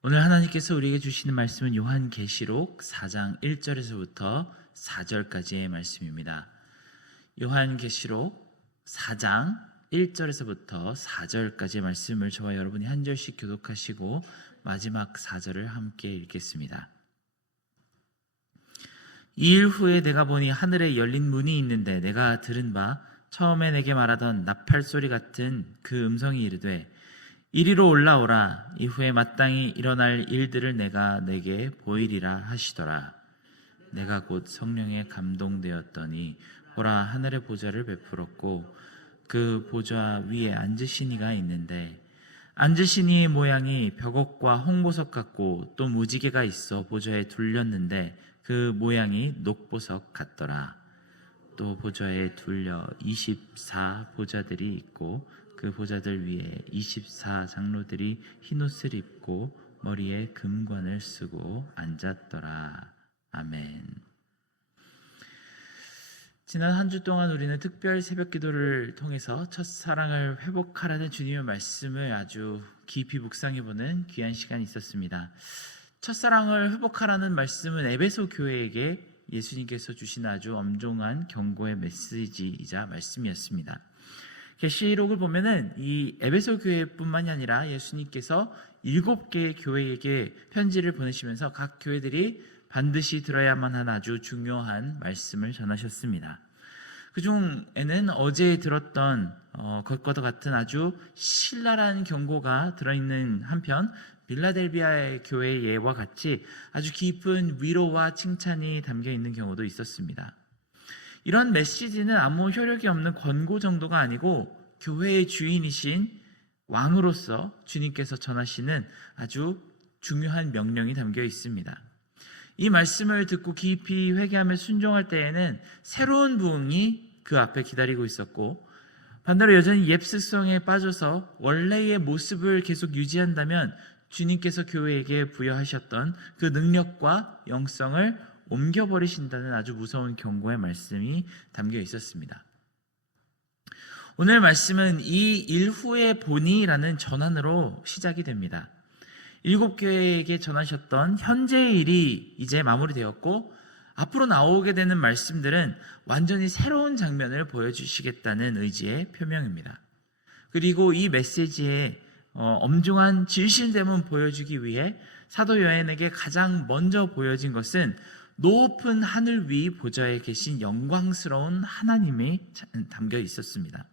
오늘 하나님께서 우리에게 주시는 말씀은 요한계시록 4장 1절에서부터 4절까지의 말씀입니다. 요한계시록 4장 1절에서부터 4절까지의 말씀을 저와 여러분이 한 절씩 교독하시고 마지막 4절을 함께 읽겠습니다. 이 일 후에 내가 보니 하늘에 열린 문이 있는데 내가 들은 바 처음에 내게 말하던 나팔 소리 같은 그 음성이 이르되 이리로 올라오라. 이후에 마땅히 일어날 일들을 내가 내게 보이리라 하시더라. 내가 곧 성령에 감동되었더니 보라 하늘의 보좌를 베풀었고 그 보좌 위에 앉으신 이가 있는데 앉으신 이의 모양이 벽옥과 홍보석 같고 또 무지개가 있어 보좌에 둘렸는데 그 모양이 녹보석 같더라. 또 보좌에 둘려 24 보좌들이 있고 그 보좌들 위에 24 장로들이 흰옷을 입고 머리에 금관을 쓰고 앉았더라. 아멘. 지난 한 주 동안 우리는 특별 새벽 기도를 통해서 첫 사랑을 회복하라는 주님의 말씀을 아주 깊이 묵상해 보는 귀한 시간이 있었습니다. 첫 사랑을 회복하라는 말씀은 에베소 교회에게 예수님께서 주신 아주 엄중한 경고의 메시지이자 말씀이었습니다. 계시록을 보면은 이 에베소 교회뿐만이 아니라 예수님께서 일곱 개의 교회에게 편지를 보내시면서 각 교회들이 반드시 들어야만 하는 아주 중요한 말씀을 전하셨습니다. 그 중에는 어제 들었던 어, 것과도 같은 아주 신랄한 경고가 들어있는 한편 빌라델비아의 교회의 예와 같이 아주 깊은 위로와 칭찬이 담겨 있는 경우도 있었습니다. 이런 메시지는 아무 효력이 없는 권고 정도가 아니고 교회의 주인이신 왕으로서 주님께서 전하시는 아주 중요한 명령이 담겨 있습니다. 이 말씀을 듣고 깊이 회개하며 순종할 때에는 새로운 부흥이 그 앞에 기다리고 있었고 반대로 여전히 옛 습성에 빠져서 원래의 모습을 계속 유지한다면 주님께서 교회에게 부여하셨던 그 능력과 영성을 옮겨버리신다는 아주 무서운 경고의 말씀이 담겨 있었습니다. 오늘 말씀은 이 일 후의 본이라는 전환으로 시작이 됩니다. 일곱 교회에게 전하셨던 현재의 일이 이제 마무리되었고 앞으로 나오게 되는 말씀들은 완전히 새로운 장면을 보여주시겠다는 의지의 표명입니다. 그리고 이 메시지에 어, 엄중한 진실됨을 보여주기 위해 사도 요한에게 가장 먼저 보여진 것은 높은 하늘 위 보좌에 계신 영광스러운 하나님이 담겨 있었습니다.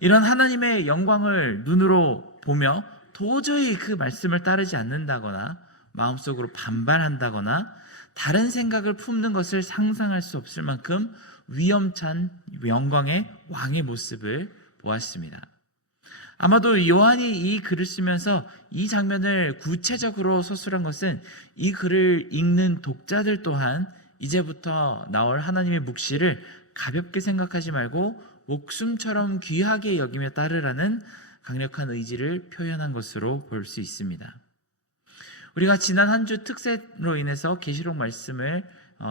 이런 하나님의 영광을 눈으로 보며 도저히 그 말씀을 따르지 않는다거나 마음속으로 반발한다거나 다른 생각을 품는 것을 상상할 수 없을 만큼 위험찬 영광의 왕의 모습을 보았습니다. 아마도 요한이 이 글을 쓰면서 이 장면을 구체적으로 서술한 것은 이 글을 읽는 독자들 또한 이제부터 나올 하나님의 묵시를 가볍게 생각하지 말고 목숨처럼 귀하게 여기며 따르라는 강력한 의지를 표현한 것으로 볼 수 있습니다. 우리가 지난 한 주 특세로 인해서 계시록 말씀을 어,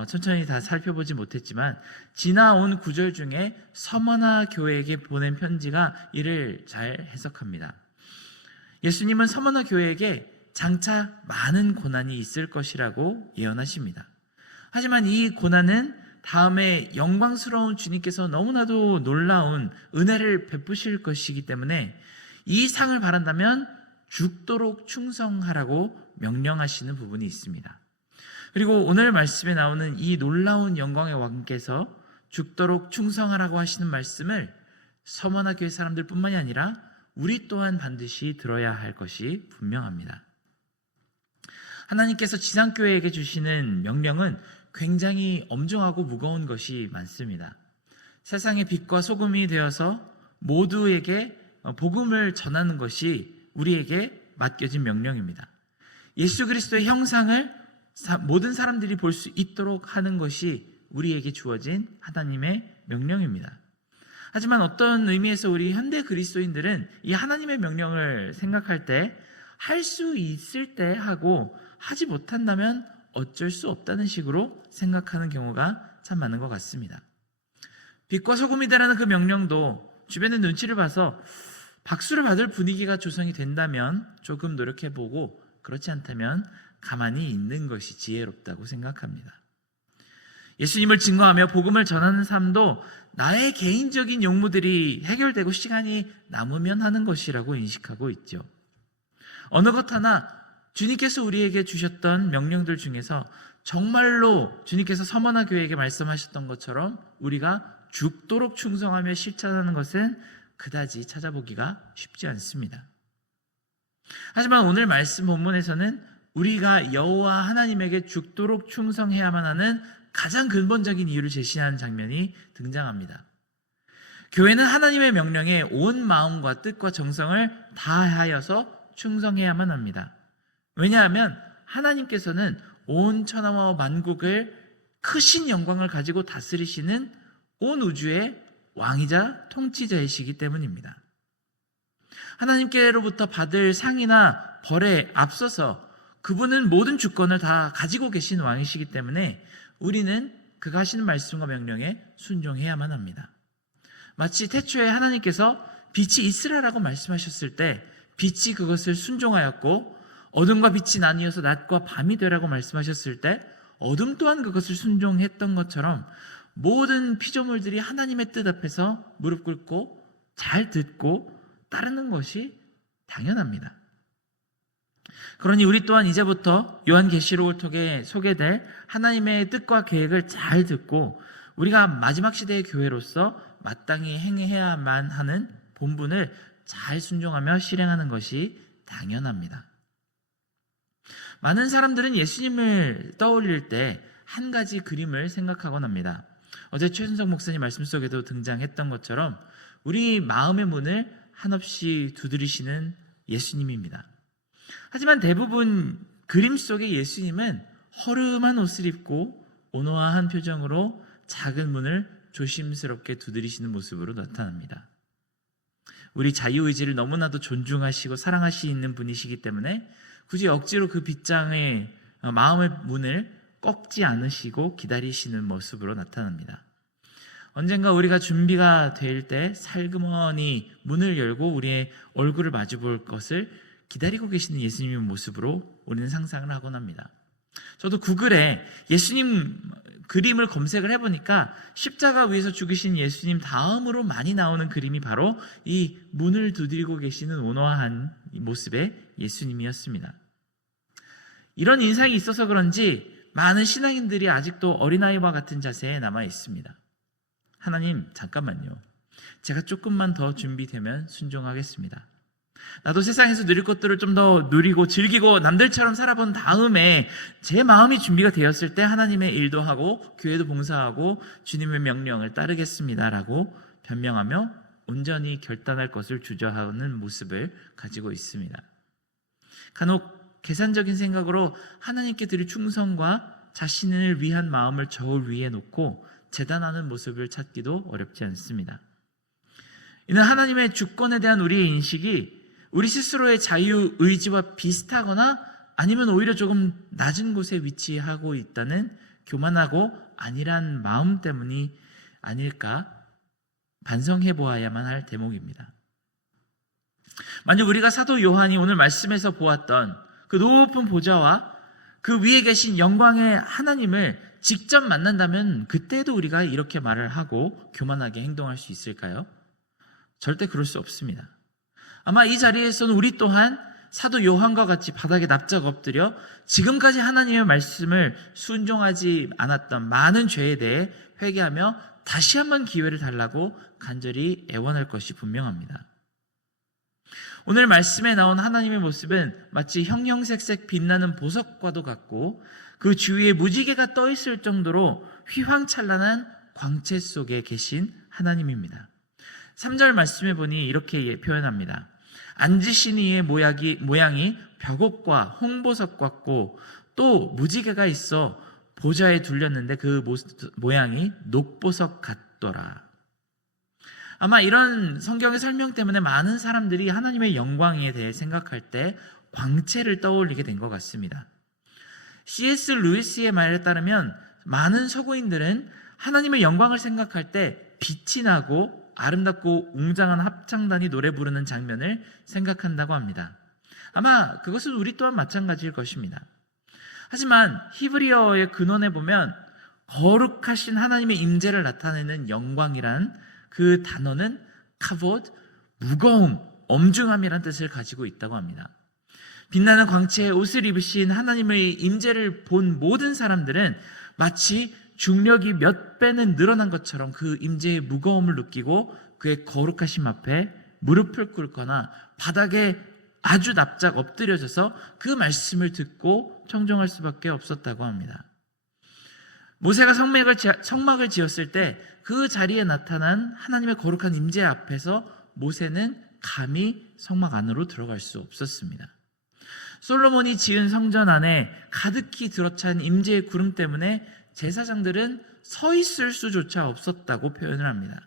천천히 다 살펴보지 못했지만 지나온 구절 중에 서머나 교회에게 보낸 편지가 이를 잘 해석합니다. 예수님은 서머나 교회에게 장차 많은 고난이 있을 것이라고 예언하십니다. 하지만 이 고난은 다음에 영광스러운 주님께서 너무나도 놀라운 은혜를 베푸실 것이기 때문에 이 상을 바란다면 죽도록 충성하라고 명령하시는 부분이 있습니다. 그리고 오늘 말씀에 나오는 이 놀라운 영광의 왕께서 죽도록 충성하라고 하시는 말씀을 서머나 교회 사람들뿐만이 아니라 우리 또한 반드시 들어야 할 것이 분명합니다. 하나님께서 지상교회에게 주시는 명령은 굉장히 엄중하고 무거운 것이 많습니다. 세상의 빛과 소금이 되어서 모두에게 복음을 전하는 것이 우리에게 맡겨진 명령입니다. 예수 그리스도의 형상을 모든 사람들이 볼 수 있도록 하는 것이 우리에게 주어진 하나님의 명령입니다. 하지만 어떤 의미에서 우리 현대 그리스도인들은 이 하나님의 명령을 생각할 때 할 수 있을 때 하고 하지 못한다면 어쩔 수 없다는 식으로 생각하는 경우가 참 많은 것 같습니다. 빛과 소금이 되라는 그 명령도 주변의 눈치를 봐서 박수를 받을 분위기가 조성이 된다면 조금 노력해보고 그렇지 않다면 가만히 있는 것이 지혜롭다고 생각합니다. 예수님을 증거하며 복음을 전하는 삶도 나의 개인적인 용무들이 해결되고 시간이 남으면 하는 것이라고 인식하고 있죠. 어느 것 하나 주님께서 우리에게 주셨던 명령들 중에서 정말로 주님께서 서머나 교회에게 말씀하셨던 것처럼 우리가 죽도록 충성하며 실천하는 것은 그다지 찾아보기가 쉽지 않습니다. 하지만 오늘 말씀 본문에서는 우리가 여호와 하나님에게 죽도록 충성해야만 하는 가장 근본적인 이유를 제시하는 장면이 등장합니다. 교회는 하나님의 명령에 온 마음과 뜻과 정성을 다하여서 충성해야만 합니다. 왜냐하면 하나님께서는 온 천하와 만국을 크신 영광을 가지고 다스리시는 온 우주의 왕이자 통치자이시기 때문입니다. 하나님께로부터 받을 상이나 벌에 앞서서 그분은 모든 주권을 다 가지고 계신 왕이시기 때문에 우리는 그가 하시는 말씀과 명령에 순종해야만 합니다. 마치 태초에 하나님께서 빛이 있으라라고 말씀하셨을 때 빛이 그것을 순종하였고 어둠과 빛이 나뉘어서 낮과 밤이 되라고 말씀하셨을 때 어둠 또한 그것을 순종했던 것처럼 모든 피조물들이 하나님의 뜻 앞에서 무릎 꿇고 잘 듣고 따르는 것이 당연합니다. 그러니 우리 또한 이제부터 요한계시록을 통해 소개될 하나님의 뜻과 계획을 잘 듣고 우리가 마지막 시대의 교회로서 마땅히 행해야만 하는 본분을 잘 순종하며 실행하는 것이 당연합니다. 많은 사람들은 예수님을 떠올릴 때 한 가지 그림을 생각하곤 합니다. 어제 최순석 목사님 말씀 속에도 등장했던 것처럼 우리 마음의 문을 한없이 두드리시는 예수님입니다. 하지만 대부분 그림 속의 예수님은 허름한 옷을 입고 온화한 표정으로 작은 문을 조심스럽게 두드리시는 모습으로 나타납니다. 우리 자유의지를 너무나도 존중하시고 사랑하시는 분이시기 때문에 굳이 억지로 그 빗장의 어, 마음의 문을 꺾지 않으시고 기다리시는 모습으로 나타납니다. 언젠가 우리가 준비가 될 때 살그머니 문을 열고 우리의 얼굴을 마주 볼 것을 기다리고 계시는 예수님의 모습으로 우리는 상상을 하곤 합니다. 저도 구글에 예수님 그림을 검색을 해보니까 십자가 위에서 죽으신 예수님 다음으로 많이 나오는 그림이 바로 이 문을 두드리고 계시는 온화한 모습의 예수님이었습니다. 이런 인상이 있어서 그런지 많은 신앙인들이 아직도 어린아이와 같은 자세에 남아 있습니다. 하나님, 잠깐만요. 제가 조금만 더 준비되면 순종하겠습니다. 나도 세상에서 누릴 것들을 좀 더 누리고 즐기고 남들처럼 살아본 다음에 제 마음이 준비가 되었을 때 하나님의 일도 하고 교회도 봉사하고 주님의 명령을 따르겠습니다라고 변명하며 온전히 결단할 것을 주저하는 모습을 가지고 있습니다. 간혹 계산적인 생각으로 하나님께 드릴 충성과 자신을 위한 마음을 저울 위에 놓고 재단하는 모습을 찾기도 어렵지 않습니다. 이는 하나님의 주권에 대한 우리의 인식이 우리 스스로의 자유 의지와 비슷하거나 아니면 오히려 조금 낮은 곳에 위치하고 있다는 교만하고 안일한 마음 때문이 아닐까 반성해 보아야만 할 대목입니다. 만약 우리가 사도 요한이 오늘 말씀에서 보았던 그 높은 보좌와 그 위에 계신 영광의 하나님을 직접 만난다면 그때도 우리가 이렇게 말을 하고 교만하게 행동할 수 있을까요? 절대 그럴 수 없습니다. 아마 이 자리에서는 우리 또한 사도 요한과 같이 바닥에 납작 엎드려 지금까지 하나님의 말씀을 순종하지 않았던 많은 죄에 대해 회개하며 다시 한번 기회를 달라고 간절히 애원할 것이 분명합니다. 오늘 말씀에 나온 하나님의 모습은 마치 형형색색 빛나는 보석과도 같고 그 주위에 무지개가 떠 있을 정도로 휘황찬란한 광채 속에 계신 하나님입니다. 3절 말씀해 보니 이렇게 표현합니다. 앉으신 이의 모양이, 모양이 벽옥과 홍보석 같고 또 무지개가 있어 보좌에 둘렸는데 그 모양이 녹보석 같더라. 아마 이런 성경의 설명 때문에 많은 사람들이 하나님의 영광에 대해 생각할 때 광채를 떠올리게 된 것 같습니다. C.S. 루이스의 말에 따르면 많은 서구인들은 하나님의 영광을 생각할 때 빛이 나고 아름답고 웅장한 합창단이 노래 부르는 장면을 생각한다고 합니다. 아마 그것은 우리 또한 마찬가지일 것입니다. 하지만 히브리어의 근원에 보면 거룩하신 하나님의 임재를 나타내는 영광이란 그 단어는 카봇, 무거움, 엄중함이란 뜻을 가지고 있다고 합니다. 빛나는 광채의 옷을 입으신 하나님의 임재를 본 모든 사람들은 마치 중력이 몇 배는 늘어난 것처럼 그 임재의 무거움을 느끼고 그의 거룩하심 앞에 무릎을 꿇거나 바닥에 아주 납작 엎드려져서 그 말씀을 듣고 청종할 수밖에 없었다고 합니다. 모세가 성막을, 지- 성막을 지었을 때 그 자리에 나타난 하나님의 거룩한 임재 앞에서 모세는 감히 성막 안으로 들어갈 수 없었습니다. 솔로몬이 지은 성전 안에 가득히 들어찬 임재의 구름 때문에 제사장들은 서 있을 수조차 없었다고 표현을 합니다.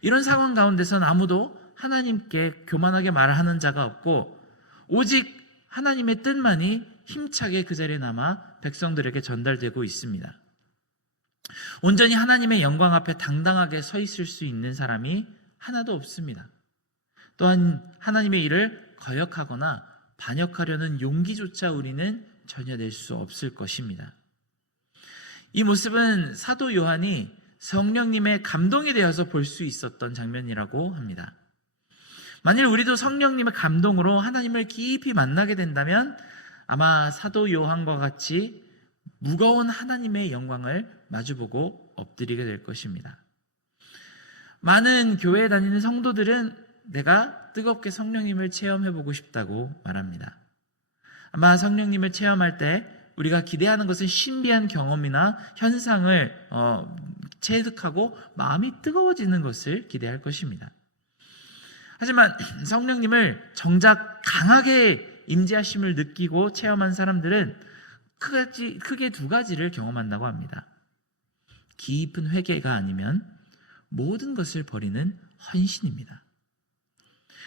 이런 상황 가운데선 아무도 하나님께 교만하게 말하는 자가 없고 오직 하나님의 뜻만이 힘차게 그 자리에 남아 백성들에게 전달되고 있습니다. 온전히 하나님의 영광 앞에 당당하게 서 있을 수 있는 사람이 하나도 없습니다. 또한 하나님의 일을 거역하거나 반역하려는 용기조차 우리는 전혀 낼 수 없을 것입니다. 이 모습은 사도 요한이 성령님의 감동이 되어서 볼 수 있었던 장면이라고 합니다. 만일 우리도 성령님의 감동으로 하나님을 깊이 만나게 된다면 아마 사도 요한과 같이 무거운 하나님의 영광을 마주보고 엎드리게 될 것입니다. 많은 교회에 다니는 성도들은 내가 뜨겁게 성령님을 체험해보고 싶다고 말합니다. 아마 성령님을 체험할 때 우리가 기대하는 것은 신비한 경험이나 현상을 어, 체득하고 마음이 뜨거워지는 것을 기대할 것입니다. 하지만 성령님을 정작 강하게 임재하심을 느끼고 체험한 사람들은 크게, 크게 두 가지를 경험한다고 합니다. 깊은 회개가 아니면 모든 것을 버리는 헌신입니다.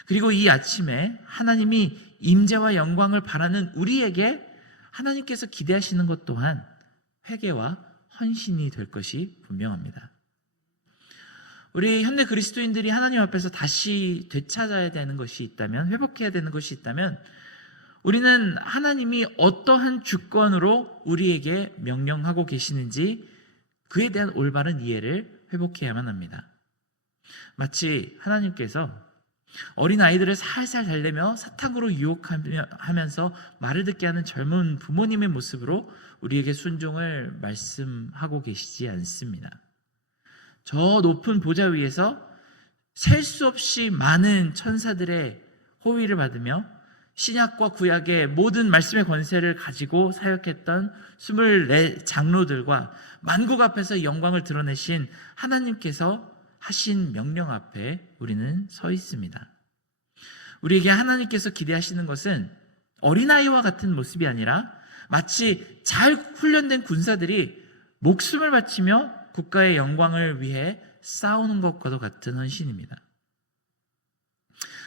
그리고 이 아침에 하나님이 임재와 영광을 바라는 우리에게 하나님께서 기대하시는 것 또한 회개와 헌신이 될 것이 분명합니다. 우리 현대 그리스도인들이 하나님 앞에서 다시 되찾아야 되는 것이 있다면, 회복해야 되는 것이 있다면, 우리는 하나님이 어떠한 주권으로 우리에게 명령하고 계시는지 그에 대한 올바른 이해를 회복해야만 합니다. 마치 하나님께서 어린 아이들을 살살 달래며 사탕으로 유혹하면서 말을 듣게 하는 젊은 부모님의 모습으로 우리에게 순종을 말씀하고 계시지 않습니다. 저 높은 보좌 위에서 셀 수 없이 많은 천사들의 호위를 받으며 신약과 구약의 모든 말씀의 권세를 가지고 사역했던 24 장로들과 만국 앞에서 영광을 드러내신 하나님께서 하신 명령 앞에 우리는 서 있습니다. 우리에게 하나님께서 기대하시는 것은 어린아이와 같은 모습이 아니라 마치 잘 훈련된 군사들이 목숨을 바치며 국가의 영광을 위해 싸우는 것과도 같은 헌신입니다.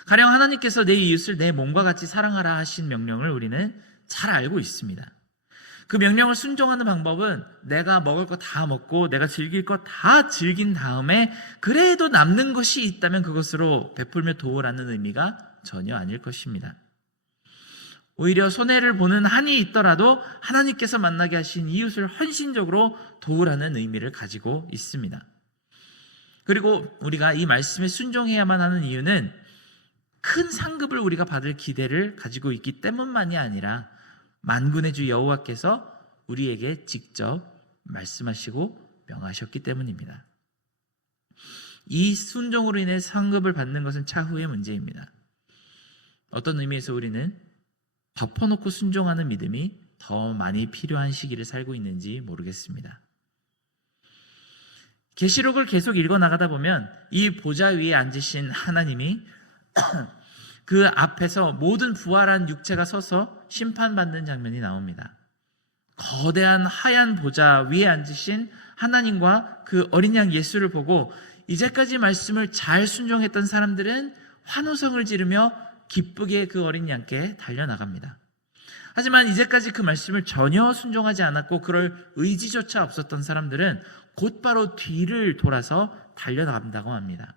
가령 하나님께서 내 이웃을 내 몸과 같이 사랑하라 하신 명령을 우리는 잘 알고 있습니다. 그 명령을 순종하는 방법은 내가 먹을 거 다 먹고 내가 즐길 거 다 즐긴 다음에 그래도 남는 것이 있다면 그것으로 베풀며 도우라는 의미가 전혀 아닐 것입니다. 오히려 손해를 보는 한이 있더라도 하나님께서 만나게 하신 이웃을 헌신적으로 도우라는 의미를 가지고 있습니다. 그리고 우리가 이 말씀에 순종해야만 하는 이유는 큰 상급을 우리가 받을 기대를 가지고 있기 때문만이 아니라 만군의 주 여호와께서 우리에게 직접 말씀하시고 명하셨기 때문입니다. 이 순종으로 인해 상급을 받는 것은 차후의 문제입니다. 어떤 의미에서 우리는 덮어놓고 순종하는 믿음이 더 많이 필요한 시기를 살고 있는지 모르겠습니다. 계시록을 계속 읽어 나가다 보면 이 보좌 위에 앉으신 하나님이 그 앞에서 모든 부활한 육체가 서서 심판받는 장면이 나옵니다. 거대한 하얀 보좌 위에 앉으신 하나님과 그 어린 양 예수를 보고 이제까지 말씀을 잘 순종했던 사람들은 환호성을 지르며 기쁘게 그 어린 양께 달려나갑니다. 하지만 이제까지 그 말씀을 전혀 순종하지 않았고 그럴 의지조차 없었던 사람들은 곧바로 뒤를 돌아서 달려나간다고 합니다.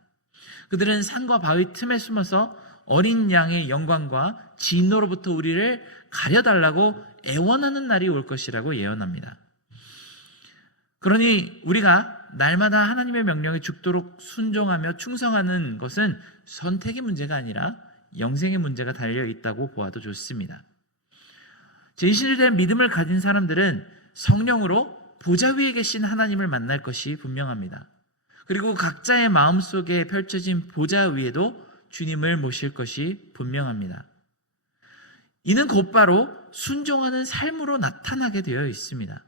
그들은 산과 바위 틈에 숨어서 어린 양의 영광과 진노로부터 우리를 가려달라고 애원하는 날이 올 것이라고 예언합니다. 그러니 우리가 날마다 하나님의 명령에 죽도록 순종하며 충성하는 것은 선택의 문제가 아니라 영생의 문제가 달려 있다고 보아도 좋습니다. 진실된 믿음을 가진 사람들은 성령으로 보좌 위에 계신 하나님을 만날 것이 분명합니다. 그리고 각자의 마음 속에 펼쳐진 보좌 위에도 주님을 모실 것이 분명합니다. 이는 곧바로 순종하는 삶으로 나타나게 되어 있습니다.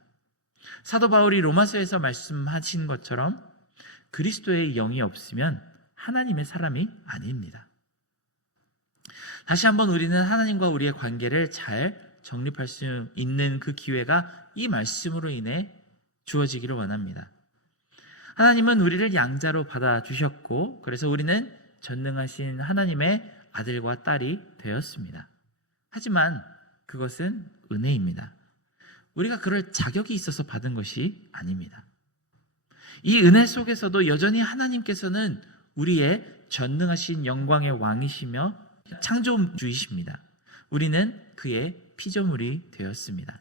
사도 바울이 로마서에서 말씀하신 것처럼 그리스도의 영이 없으면 하나님의 사람이 아닙니다. 다시 한번 우리는 하나님과 우리의 관계를 잘 정립할 수 있는 그 기회가 이 말씀으로 인해 주어지기를 원합니다. 하나님은 우리를 양자로 받아주셨고, 그래서 우리는 전능하신 하나님의 아들과 딸이 되었습니다. 하지만 그것은 은혜입니다. 우리가 그럴 자격이 있어서 받은 것이 아닙니다. 이 은혜 속에서도 여전히 하나님께서는 우리의 전능하신 영광의 왕이시며 창조주이십니다. 우리는 그의 피조물이 되었습니다.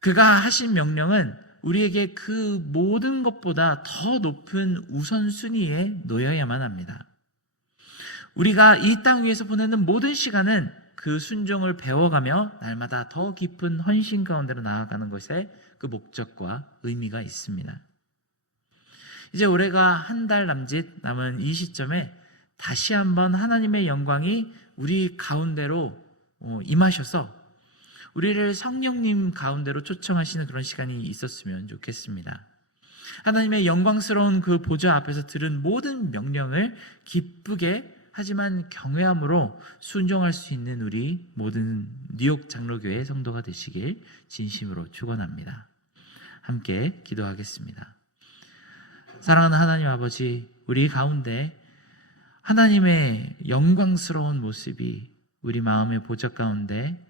그가 하신 명령은 우리에게 그 모든 것보다 더 높은 우선순위에 놓여야만 합니다. 우리가 이 땅 위에서 보내는 모든 시간은 그 순종을 배워가며 날마다 더 깊은 헌신 가운데로 나아가는 것에 그 목적과 의미가 있습니다. 이제 올해가 한 달 남짓 남은 이 시점에 다시 한번 하나님의 영광이 우리 가운데로 어, 임하셔서 우리를 성령님 가운데로 초청하시는 그런 시간이 있었으면 좋겠습니다. 하나님의 영광스러운 그 보좌 앞에서 들은 모든 명령을 기쁘게 하지만 경외함으로 순종할 수 있는 우리 모든 뉴욕 장로교회 성도가 되시길 진심으로 축원합니다. 함께 기도하겠습니다. 사랑하는 하나님 아버지, 우리 가운데 하나님의 영광스러운 모습이 우리 마음의 보좌 가운데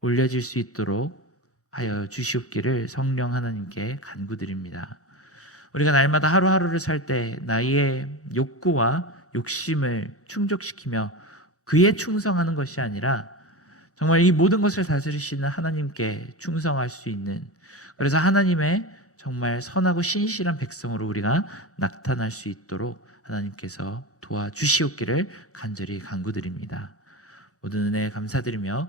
올려질 수 있도록 하여 주시옵기를 성령 하나님께 간구드립니다. 우리가 날마다 하루하루를 살 때 나의 욕구와 욕심을 충족시키며 그에 충성하는 것이 아니라 정말 이 모든 것을 다스리시는 하나님께 충성할 수 있는 그래서 하나님의 정말 선하고 신실한 백성으로 우리가 나타날 수 있도록 하나님께서 도와주시옵기를 간절히 간구드립니다. 모든 은혜 감사드리며